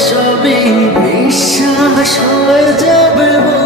সবই বিশ্বাস হয়ে যাবে